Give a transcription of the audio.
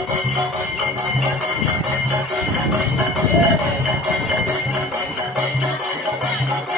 Thank you.